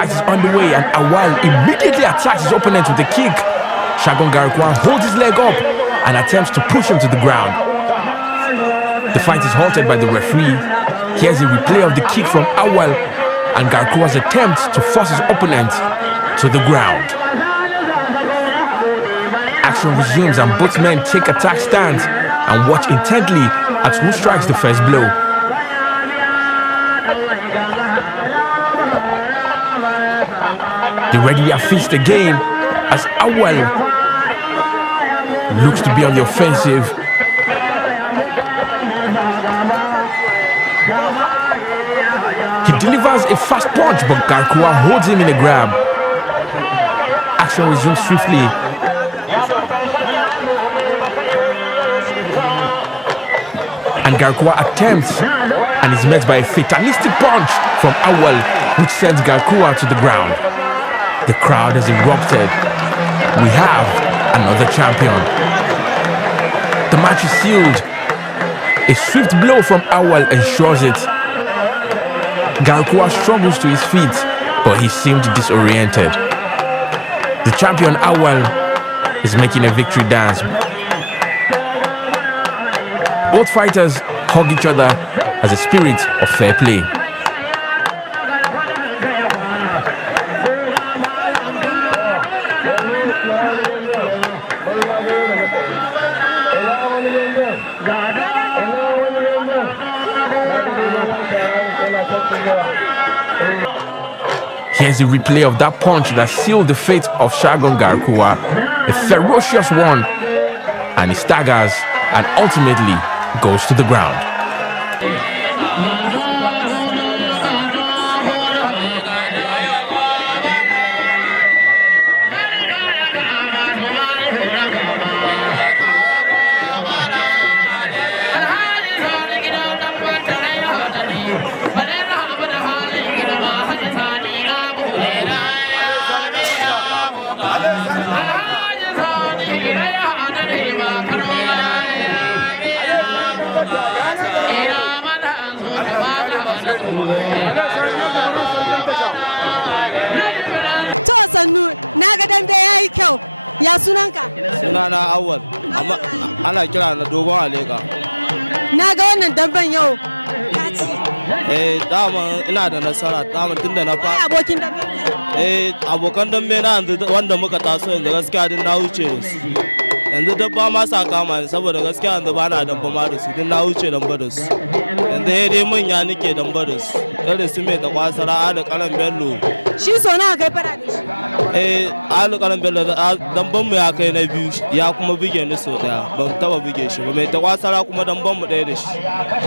fight is underway and Awal immediately attacks his opponent with a kick. Shagun Garkuwa holds his leg up and attempts to push him to the ground. The fight is halted by the referee. Here's a replay of the kick from Awal and Garkuwa's attempt to force his opponent to the ground. Action resumes and both men take attack stance and watch intently at who strikes the first blow. They ready their fist again as Awal looks to be on the offensive. He delivers a fast punch, but Garkuwa holds him in a grab. Action resumes swiftly. And Garkuwa attempts and is met by a fatalistic punch from Awal, which sends Garkuwa to the ground. The crowd has erupted. We have another champion. The match is sealed. A swift blow from Awal ensures it. Garkuwa struggles to his feet, but he seemed disoriented. The champion Awal is making a victory dance. Both fighters hug each other as a spirit of fair play. Here's a replay of that punch that sealed the fate of Shagun Garkuwa, a ferocious one, and he staggers and ultimately goes to the ground. To sannu na ga dambe yayi kyau. Ya sunanka? Sunana Awal. Amma ana kira na dogon Alega. Na ga wannan damben yau. Dama ina da nasara. Dama tunda na fara. Abokin dambe. Abokan dambe na yanzu wanda muka taso yanzu gaskiya din na wuce da su. Yanzu duk ba ma sa kama ni saboda gaskiya yanzu ba na damba ma da su, din na wuce damba da su. Yanzu dai manya nake damba da su. Irin su mai da kwasara da karan bello. Shi so na kai fara da shi. Ali karan bello damban mu ya kai na biyu ya kuma buge ni so daya. Ban taba buge shi ba. Mai da kwasara kuma damban mu daya da shi.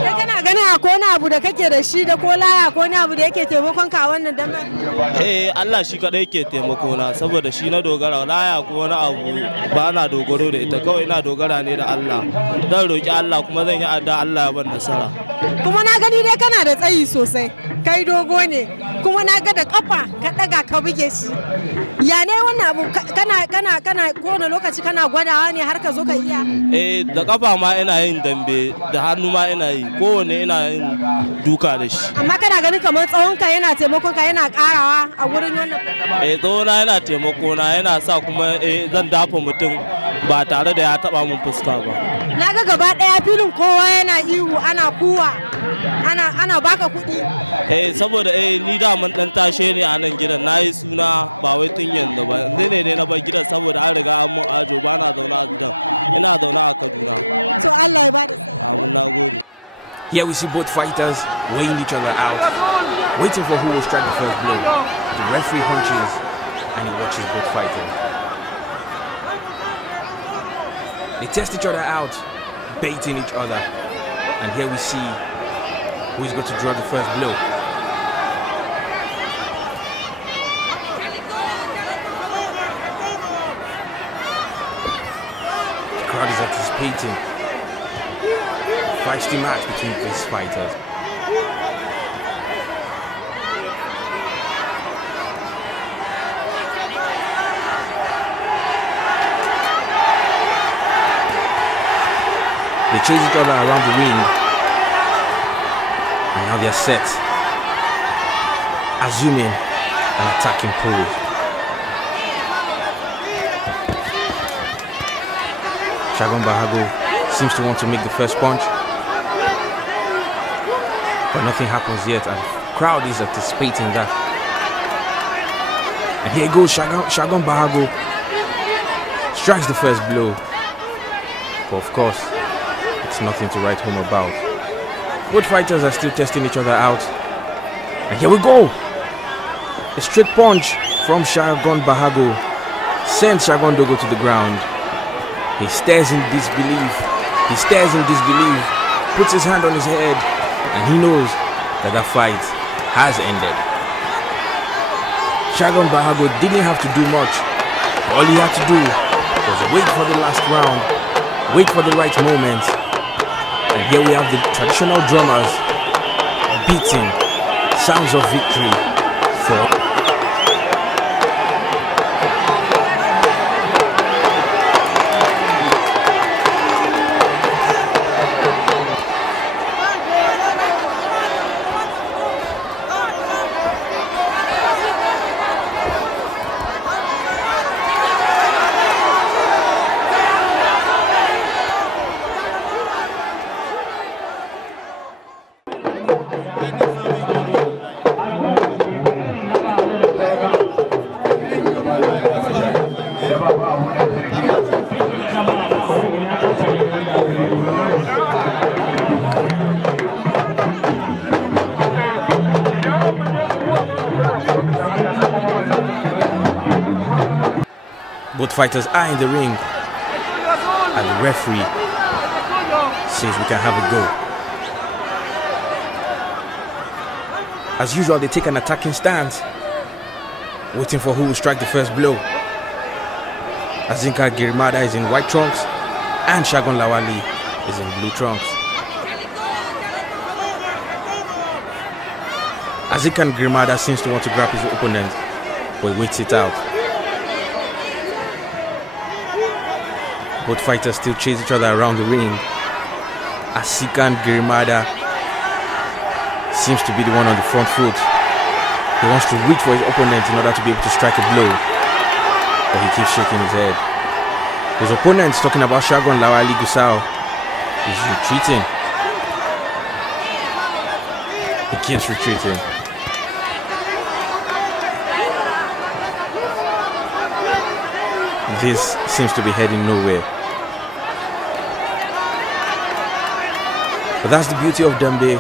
Kai kana ganin akwai wani abu da kake da shi da ko laya ko wani abu da yake taimakon ka wannan damben? Allah shi kadai ke taimako na saboda shi na dogara, laya ko wani abu ba na dogaro da ita, kawai ina dogara ne da Allah. Dan roki Allah kuma zan yi addu'a Allah ya ban nasara. Kuma na gani dai kana da tsayi sosai, kai dogo ne, kuma na ga da kafa ka daga ka buge shi. Ya ne wannan abu kana kowane lokaci kana gwadawa ne har ka zo ka iya? Da kafa ma ina yin dambe, da hannu ma ina yi, kowane ina yin duka da shi. Amma kana ganin kamar tsawonka yana taimakon ka, yana karawa a gurin wannan? Tsawona yana taimako na, yana sa kuma zan dafa mutum ba tare da ya taba mun fuska ba. Na ga gaba daya filin kowa yana ihu, ana kuwa, ana baka kuɗi. Saboda ni da mun dan tashe ne a nan gidan, nayi suna ba wai tun yanzu ba. Yanzu ne dai na bar gidan saboda an riga an mun ajo, ba na zauna a gidan, ina zauna a Kaduna. To Allah ya bada sa'a. Amin, nagode. Here we see both fighters weighing each other out, waiting for who will strike the first blow. The referee hunches and he watches both fighting. They test each other out, baiting each other. And here we see who is going to draw the first blow. The crowd is anticipating a feisty match between these fighters. They chase each other around the ring, and now they're set. Assuming An attacking pose. Shagun Bahago seems to want to make the first punch, but nothing happens yet, and the crowd is anticipating that. And here goes Shagun Bahago. Strikes the first blow. But of course, it's nothing to write home about. Both fighters are still testing each other out. And here we go. A straight punch from Shagun Bahago sends Shagun Dogo to the ground. He stares in disbelief. Puts his hand on his head, and he knows that fight has ended. Shagun Bahago didn't have to do much. All he had to do was wait for the last round, wait for the right moment. And here we have the traditional drummers beating sounds of victory for both fighters are in the ring, and the referee says we can have a go. As usual, they take an attacking stance, waiting for who will strike the first blow. Azinka Girimada is in white trunks, and Shagun Lawali is in blue trunks. Azinka Girimada seems to want to grab his opponent, but he waits it out. Both fighters still chase each other around the ring. Azinka Girimada seems to be the one on the front foot. He wants to reach for his opponent in order to be able to strike a blow, but he keeps shaking his head. His opponent, talking about Shagun Lawali Gusau, is retreating. He keeps retreating. This seems to be heading nowhere. But that's the beauty of DAMBE.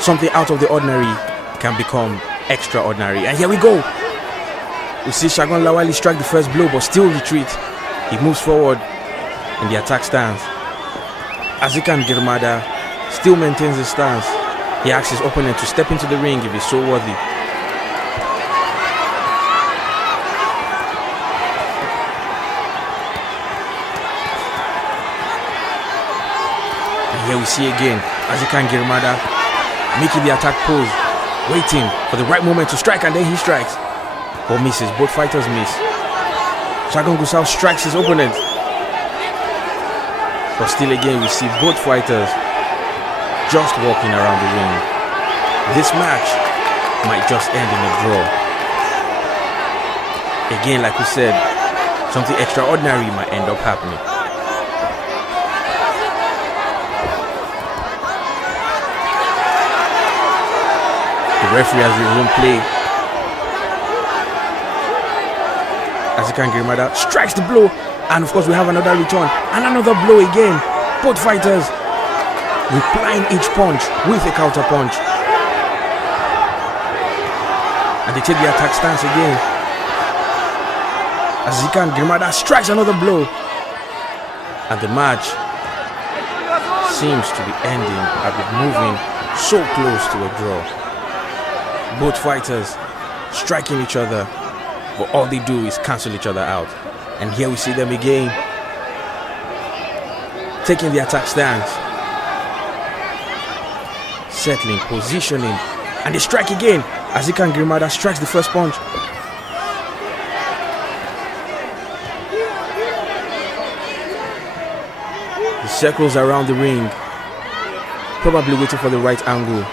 Something out of the ordinary can become extraordinary. And here we go. We see Shagun Lawali strike the first blow but still retreat. He moves forward in the attack stance. Azinka Girimada still maintains his stance. He asks his opponent to step into the ring if he's so worthy. Here we see again Azinka Girimada making the attack pose, waiting for the right moment to strike, and then he strikes, but misses. Both fighters miss. Shagun Gusau strikes his opponent, but still again we see both fighters just walking around the ring. This match might just end in a draw. Again, like we said, something extraordinary might end up happening. The referee has resumed play. Azinka Girimada strikes the blow, and of course we have another return and another blow again. Both fighters replying each punch with a counter punch, and they take the attack stance again. Azinka Girimada strikes another blow, and the match seems to be ending, a bit moving so close to a draw. Both fighters striking each other, but all they do is cancel each other out. And here we see them again, taking the attack stance, settling, positioning, and they strike again. Azinka Girimada strikes the first punch. He circles around the ring, probably waiting for the right angle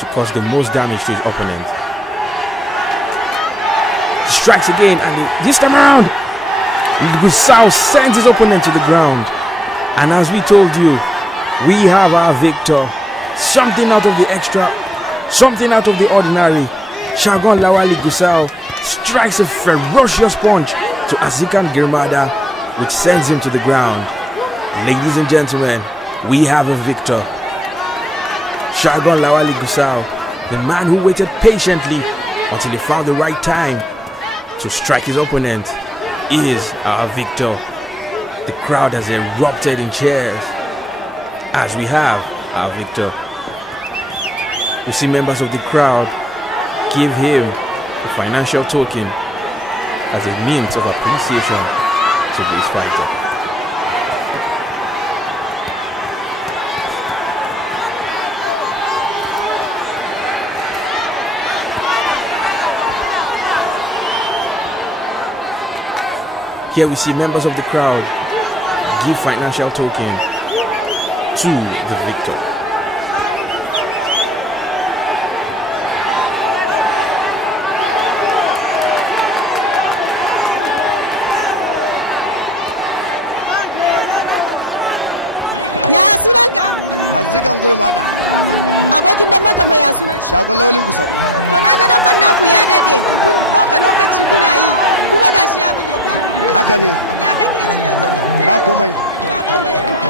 to cause the most damage to his opponent. strikes again, and this time around, Gusau sends his opponent to the ground. And as we told you, we have our victor. Something out of the extra, something out of the ordinary. Shagon Lawali Gusau strikes a ferocious punch to Azikan Girmada, which sends him to the ground. Ladies and gentlemen, we have a victor. Shagon Lawali Gusau, the man who waited patiently until he found the right time to strike his opponent, is our victor. The crowd has erupted in cheers as we have our victor. You see members of the crowd give him a financial token as a means of appreciation to this fighter. Here we see members of the crowd give financial token to the victor. Ya sunanka? Azikan Girmada. Abokin dan maka fa ya sunan? Shagon Lawali Gusau. To na ga dan ban naku ya dade. Kun doka lokaci kuna yi. Kuma gashi ya buge ka. Haka ne. Ya kake ji? Ba komai.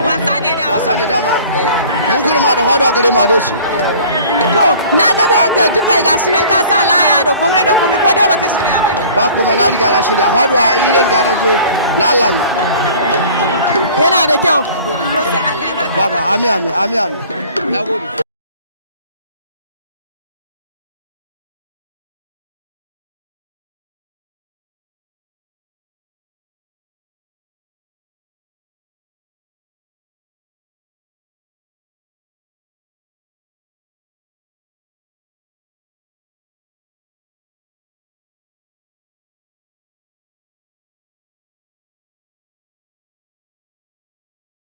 Wasa ne da. Wasa ne dama. Mun Girmada fado a gare mu ado shi. To na ga dai ga duka gashi nan ka sa laya da komai ko dai baka shirya ba. Ba komai na riga na shirya fado a irin riga na zo na Allah ne. Yana da kyau. Baba, amin. Nagode.